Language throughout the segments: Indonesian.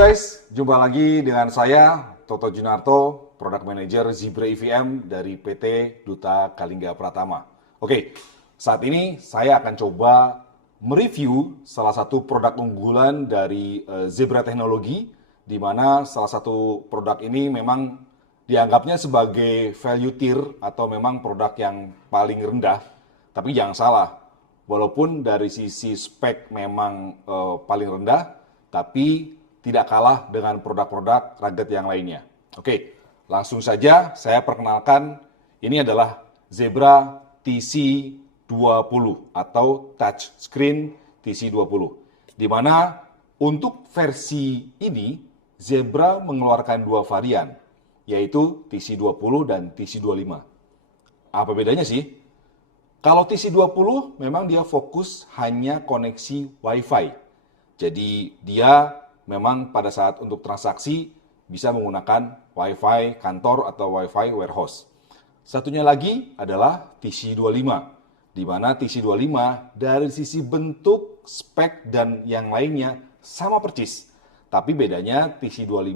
guys, jumpa lagi dengan saya Toto Junarto, Product Manager Zebra EVM dari PT Duta Kalingga Pratama. Oke, saat ini saya akan coba mereview salah satu produk unggulan dari Zebra Teknologi, di mana salah satu produk ini memang dianggapnya sebagai value tier atau memang produk yang paling rendah. Tapi jangan salah, walaupun dari sisi spek memang paling rendah, tapi tidak kalah dengan produk-produk rugged yang lainnya. Oke, langsung saja saya perkenalkan, ini adalah Zebra TC20 atau Touchscreen TC20. Di mana untuk versi ini, Zebra mengeluarkan dua varian, yaitu TC20 dan TC25. Apa bedanya sih? Kalau TC20 memang dia fokus hanya koneksi Wi-Fi. Jadi dia memang pada saat untuk transaksi bisa menggunakan Wi-Fi kantor atau Wi-Fi warehouse. Satunya lagi adalah TC25, di mana TC25 dari sisi bentuk, spek, dan yang lainnya sama persis. Tapi bedanya TC25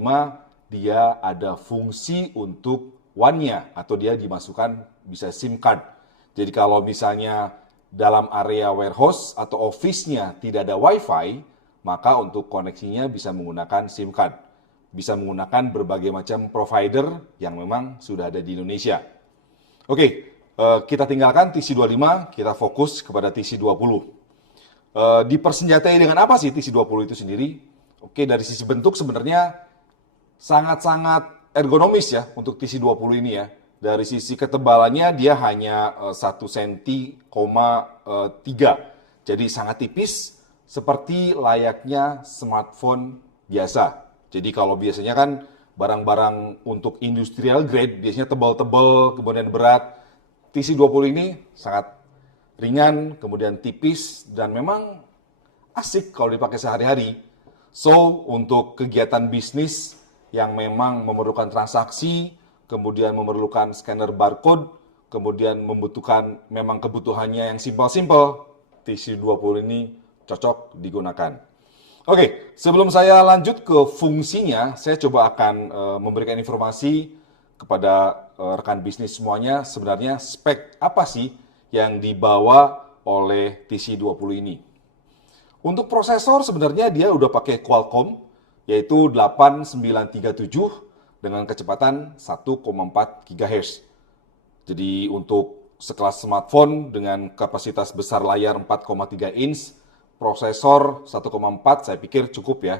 dia ada fungsi untuk WAN-nya atau dia dimasukkan bisa SIM card. Jadi kalau misalnya dalam area warehouse atau office-nya tidak ada Wi-Fi, maka untuk koneksinya bisa menggunakan SIM card. Bisa menggunakan berbagai macam provider yang memang sudah ada di Indonesia. Oke, kita tinggalkan TC25, kita fokus kepada TC20. Dipersenjatai dengan apa sih TC20 itu sendiri? Oke, dari sisi bentuk sebenarnya sangat-sangat ergonomis ya untuk TC20 ini ya. Dari sisi ketebalannya dia hanya 1,3 cm. Jadi sangat tipis, seperti layaknya smartphone biasa. Jadi kalau biasanya kan barang-barang untuk industrial grade biasanya tebal-tebal, kemudian berat. TC20 ini sangat ringan, kemudian tipis, dan memang asik kalau dipakai sehari-hari. So, untuk kegiatan bisnis yang memang memerlukan transaksi, kemudian memerlukan scanner barcode, kemudian membutuhkan memang kebutuhannya yang simpel-simpel, TC20 ini cocok digunakan. Oke, sebelum saya lanjut ke fungsinya, saya coba akan memberikan informasi kepada rekan bisnis semuanya, sebenarnya spek apa sih yang dibawa oleh TC20 ini. Untuk prosesor sebenarnya dia udah pakai Qualcomm, yaitu 8937 dengan kecepatan 1,4 GHz. Jadi untuk sekelas smartphone dengan kapasitas besar layar 4,3 inch, prosesor 1,4 saya pikir cukup ya.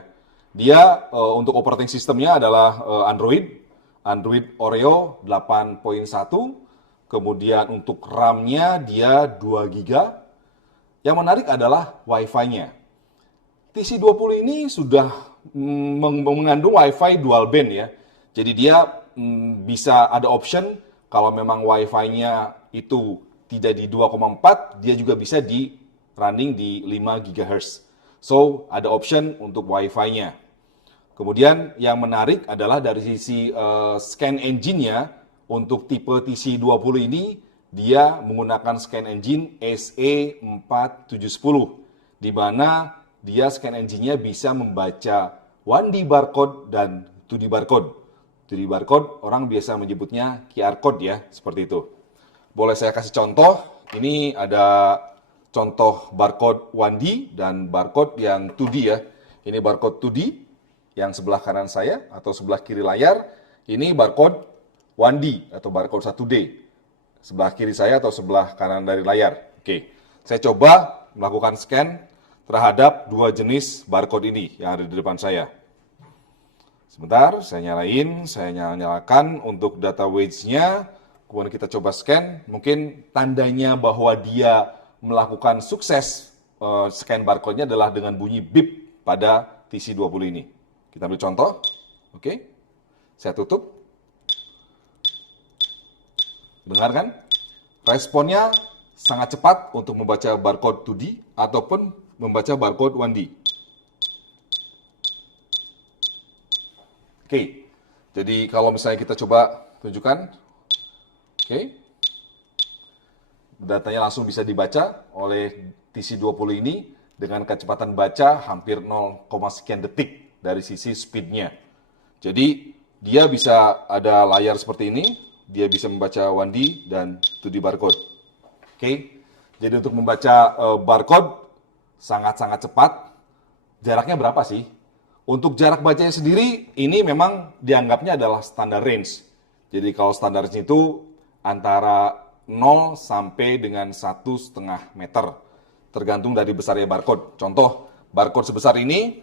Dia untuk operating sistemnya adalah Android Oreo 8.1. Kemudian untuk RAM-nya dia 2 GB. Yang menarik adalah Wi-Fi-nya. TC20 ini sudah mengandung Wi-Fi dual band ya. Jadi dia bisa ada option kalau memang Wi-Fi-nya itu tidak di 2,4, dia juga bisa di running di 5 GHz. So, ada option untuk Wi-Fi-nya. Kemudian yang menarik adalah dari sisi scan engine-nya, untuk tipe TC20 ini, dia menggunakan scan engine SE4710, di mana dia scan engine-nya bisa membaca 1D barcode dan 2D barcode. 2D barcode orang biasa menyebutnya QR code ya, seperti itu. Boleh saya kasih contoh, ini ada contoh barcode 1D dan barcode yang 2D ya. Ini barcode 2D yang sebelah kanan saya atau sebelah kiri layar. Ini barcode 1D atau barcode 1D. Sebelah kiri saya atau sebelah kanan dari layar. Oke, saya coba melakukan scan terhadap dua jenis barcode ini yang ada di depan saya. Sebentar, saya nyalakan untuk data weights-nya. Kemudian kita coba scan, mungkin tandanya bahwa dia melakukan sukses scan barcode-nya adalah dengan bunyi beep pada TC20 ini. Kita ambil contoh. Oke. Saya tutup. Dengarkan. Responnya sangat cepat untuk membaca barcode 2D ataupun membaca barcode 1D. Oke. Jadi kalau misalnya kita coba tunjukkan. Oke. Datanya langsung bisa dibaca oleh TC20 ini dengan kecepatan baca hampir 0, sekian detik dari sisi speednya. Jadi dia bisa ada layar seperti ini, dia bisa membaca 1D dan 2D barcode. Oke, jadi untuk membaca barcode sangat-sangat cepat. Jaraknya berapa sih? Untuk jarak bacanya sendiri, ini memang dianggapnya adalah standar range. Jadi kalau standarnya itu antara 0 sampai dengan 1,5 meter. Tergantung dari besarnya barcode. Contoh, barcode sebesar ini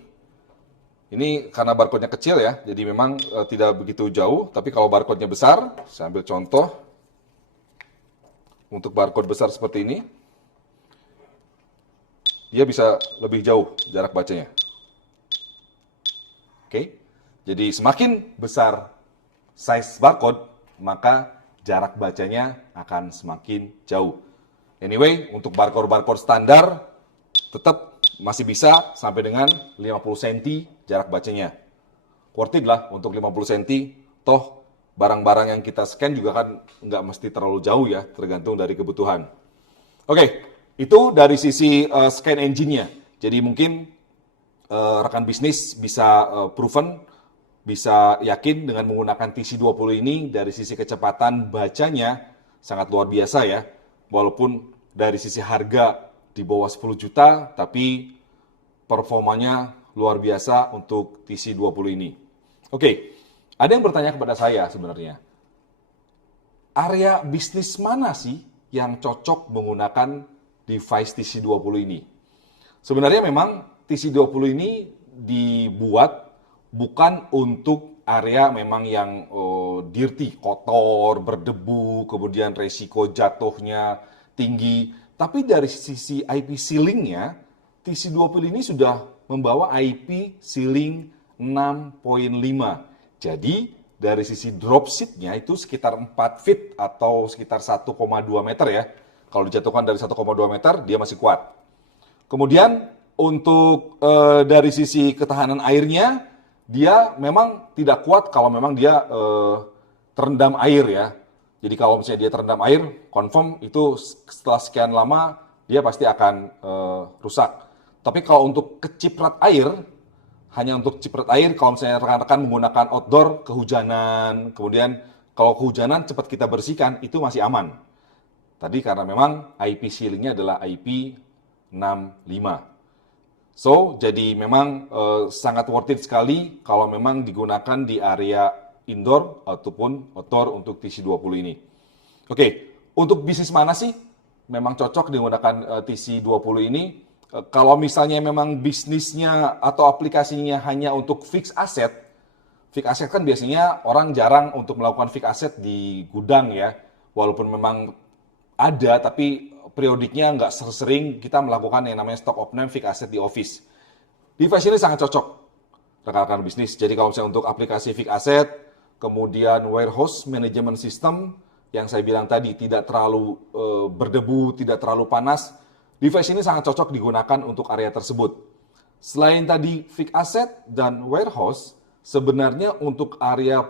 karena barcode-nya kecil ya, jadi memang tidak begitu jauh. Tapi kalau barcode-nya besar, saya ambil contoh. Untuk barcode besar seperti ini, dia bisa lebih jauh jarak bacanya. Oke, jadi semakin besar size barcode, maka jarak bacanya akan semakin jauh. Anyway, untuk barcode-barcode standar, tetap masih bisa sampai dengan 50 cm jarak bacanya. Worth it lah untuk 50 cm, toh barang-barang yang kita scan juga kan nggak mesti terlalu jauh ya, tergantung dari kebutuhan. Oke, itu dari sisi scan engine-nya. Jadi mungkin rekan bisnis bisa proven, bisa yakin dengan menggunakan TC20 ini dari sisi kecepatan bacanya sangat luar biasa ya. Walaupun dari sisi harga di bawah 10 juta, tapi performanya luar biasa untuk TC20 ini. Oke, ada yang bertanya kepada saya sebenarnya, area bisnis mana sih yang cocok menggunakan device TC20 ini? Sebenarnya memang TC20 ini dibuat bukan untuk area memang yang dirty, kotor, berdebu, kemudian resiko jatuhnya tinggi. Tapi dari sisi IP sealing-nya, TC20 ini sudah membawa IP sealing 6.5. Jadi dari sisi drop sheet-nya itu sekitar 4 feet atau sekitar 1,2 meter ya. Kalau dijatuhkan dari 1,2 meter, dia masih kuat. Kemudian untuk dari sisi ketahanan airnya, dia memang tidak kuat kalau memang dia terendam air ya. Jadi kalau misalnya dia terendam air, confirm itu setelah sekian lama dia pasti akan rusak. Tapi kalau untuk keciprat air, hanya untuk ciprat air, kalau misalnya rekan-rekan menggunakan outdoor, kehujanan, kemudian kalau kehujanan cepat kita bersihkan, itu masih aman. Tadi karena memang IP sealing-nya adalah IP 65. So, jadi memang sangat worth it sekali kalau memang digunakan di area indoor ataupun outdoor untuk TC20 ini. Oke, untuk bisnis mana sih memang cocok digunakan TC20 ini? Kalau misalnya memang bisnisnya atau aplikasinya hanya untuk fix asset kan biasanya orang jarang untuk melakukan fix asset di gudang ya. Walaupun memang ada, tapi periodiknya nggak sering kita melakukan yang namanya stock of name fix asset di office. Device ini sangat cocok rekan-rekan bisnis. Jadi kalau misalnya untuk aplikasi fix asset, kemudian warehouse management system yang saya bilang tadi tidak terlalu berdebu, tidak terlalu panas, device ini sangat cocok digunakan untuk area tersebut. Selain tadi fixed asset dan warehouse, sebenarnya untuk area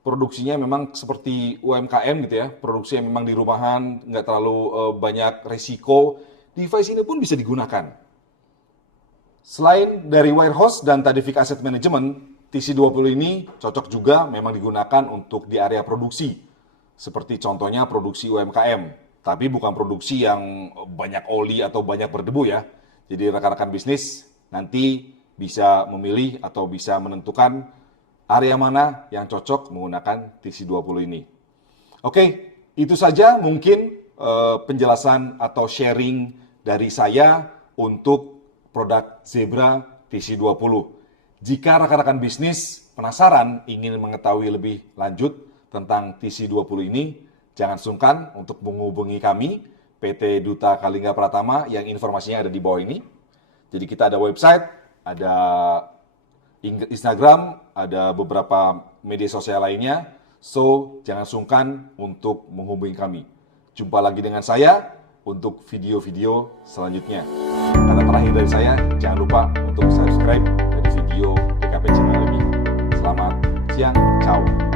produksinya memang seperti UMKM gitu ya, produksi yang memang di rumahan, nggak terlalu banyak resiko, device ini pun bisa digunakan. Selain dari warehouse dan tadi fixed asset management, TC20 ini cocok juga memang digunakan untuk di area produksi, seperti contohnya produksi UMKM. Tapi bukan produksi yang banyak oli atau banyak berdebu ya. Jadi rekan-rekan bisnis nanti bisa memilih atau bisa menentukan area mana yang cocok menggunakan TC20 ini. Oke, itu saja mungkin penjelasan atau sharing dari saya untuk produk Zebra TC20. Jika rekan-rekan bisnis penasaran ingin mengetahui lebih lanjut tentang TC20 ini, jangan sungkan untuk menghubungi kami, PT Duta Kalingga Pratama, yang informasinya ada di bawah ini. Jadi kita ada website, ada Instagram, ada beberapa media sosial lainnya. So, jangan sungkan untuk menghubungi kami. Jumpa lagi dengan saya untuk video-video selanjutnya. Kata terakhir dari saya, jangan lupa untuk subscribe dari video DKP Channel ini. Selamat siang, ciao.